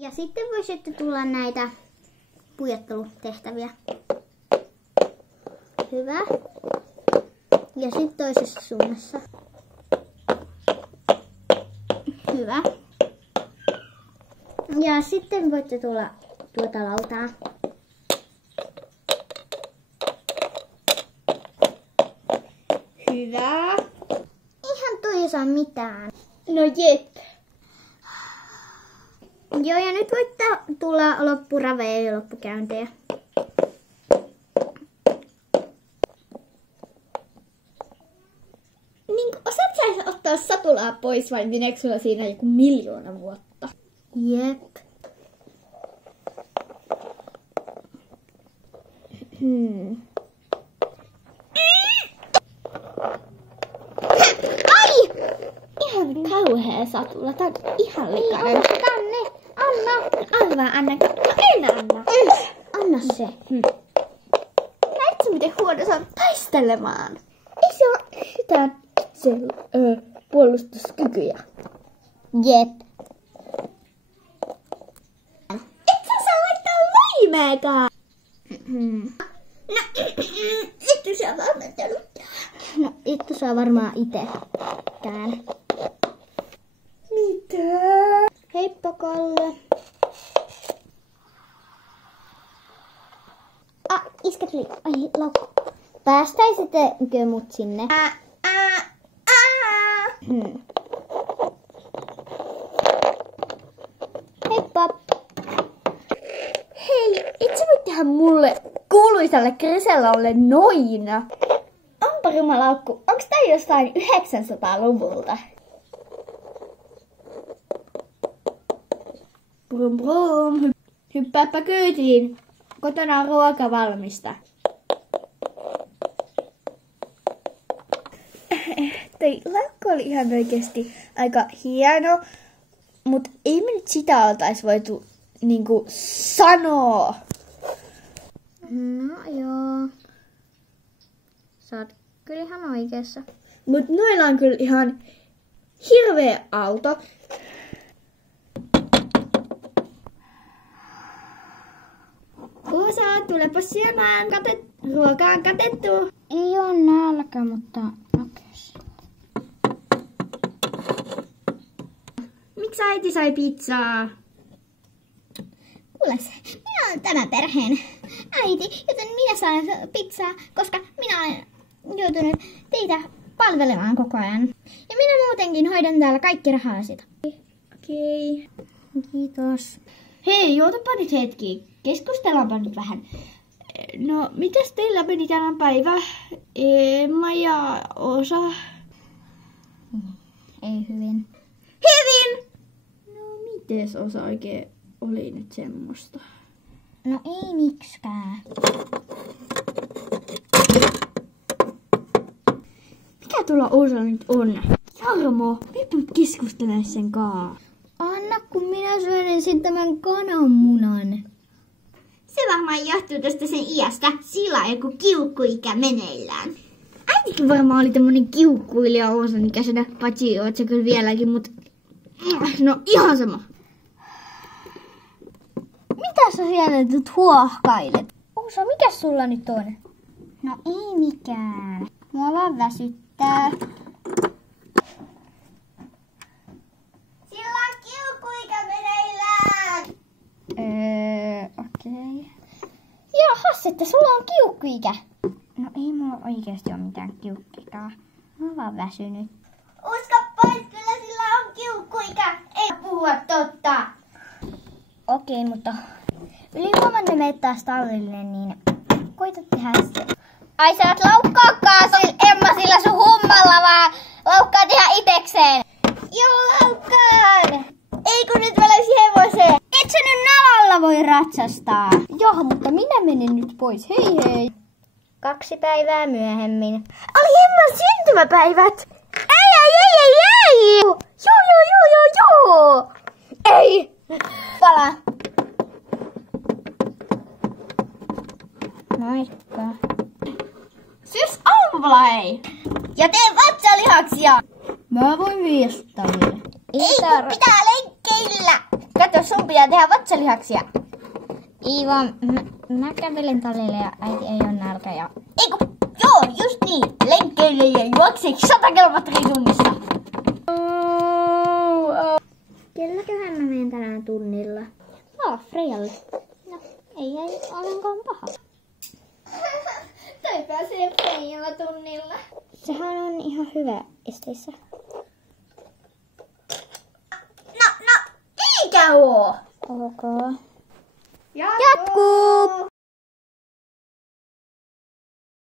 Ja sitten voi sitten tulla näitä pujottelutehtäviä. Hyvä. Ja sitten toisessa suunnassa. Hyvä. Ja sitten voitte tulla tuota lautaa. Hyvä. Ihan toi ei saa mitään. No jep. Joo, ja nyt voitte tulla loppuraveja ja loppukäyntejä. Niin, osaat sä ottaa satulaa pois vai meneekö sulla siinä joku 1 000 000 vuotta? Jep. Ai! Ihan kauhea satula. Tää on ihan likainen. Ei, tänne. Anna. Anna. No en anna. Anna se. Näet sä miten huono sä oot taistelemaan? Ei se oo mitään itse puolustuskykyjä. Jep. Et sä saa laittaa voimeekaan. No, et sä valmentanut. No, itse saa varmaan itekään. Mitä? Heippa, Kalle. Iskä tuli. Ai, laukku. Päästäisittekö mut sinne? Heippa. Hei, et sä voi tehdä mulle kuuluisalle Grisellalle noina. Onpa rumalaukku, onks tää jostain 900-luvulta? Brum brum, hyppääpä kyytiin. Kotona on ruoka valmista. Toi laukku oli ihan oikeesti aika hieno, mut ei me nyt sitä oltais voitu niinku sanoa. No joo. Sä oot kyllä ihan oikeassa. Mut noilla on kyllä ihan hirveä auto. Kuusa, tulepa syömään. Ruoka on katettu. Ei oo nälkä, mutta okei. Miksi äiti sai pizzaa? Kuules, minä olen tämän perheen äiti, joten minä saan pizzaa, koska minä olen joutunut teitä palvelemaan koko ajan. Ja minä muutenkin hoidan täällä kaikki raha-asiat. Okei. Kiitos. Hei, ootapa nyt hetki. Keskustellaanpa nyt vähän. No, mitäs teillä meni tänä päivä? Emma ja Osa? Ei hyvin. Hyvin! No, mites Osa oikein oli nyt semmoista? No ei miksikään. Mikä tuolla Osa nyt on? Jarmo, me nyt keskustelemaan sen kaa. Anna, kun minä syön ensin tämän kananmunan. Se varmaan johtuu tästä sen iästä. Sillä on joku kiukkuikä meneillään. Äitikin varmaan oli tämmönen kiukkuilija Oosan ikäisenä, paitsi oot sä kyllä vieläkin, mut no ihan sama. Mitä sä siellä nyt huohkailet? Osa, mikä sulla nyt on? No ei mikään. Mua vaan väsyttää. Sillä on kiukkuikä meneillään! Okei. Jahas, että sulla on kiukkuikä. No ei mulla oikeesti oo mitään kiukkikaa. Mä oon vaan väsynyt. Usko pois, kyllä sillä on kiukkuikä. Ei puhua totta. Okei, mutta ylihuomenna meet taas tallille, niin koita tehdä se. Ai sä et laukkaakaan Emma sillä sun hummalla, vaan laukkaat ihan itekseen. Joo, laukkaan! Ei kun nyt mä löysin hevoseen. Et sä nyt navalla voi ratsastaa. Joo, mutta minä menen nyt pois. Hei hei. 2 päivää myöhemmin. Oli Emman syntymäpäivät! Ei! Joo! Ei! Pala. Moikka. Syys aamulla ei! Ja tee vatsalihaksia! Mä voin viedä tallille. Ei kun pitää lenkkeillä! Kato, sun pitää tehdä vatsalihaksia. Iivo, mä kävelen talille ja äiti ei ole nälkä ja... Eiku, joo, just niin. Lenkkeille ja juokseeksi 100 kilometriä tunnissa. Kelläköhän mä menen tänään tunnilla? Freijalle. No, ei ollenkaan paha. Toi pääsee Freijalla tunnilla. Sehän on ihan hyvä esteissä. No, eikä oo. Ok. Jatkuu!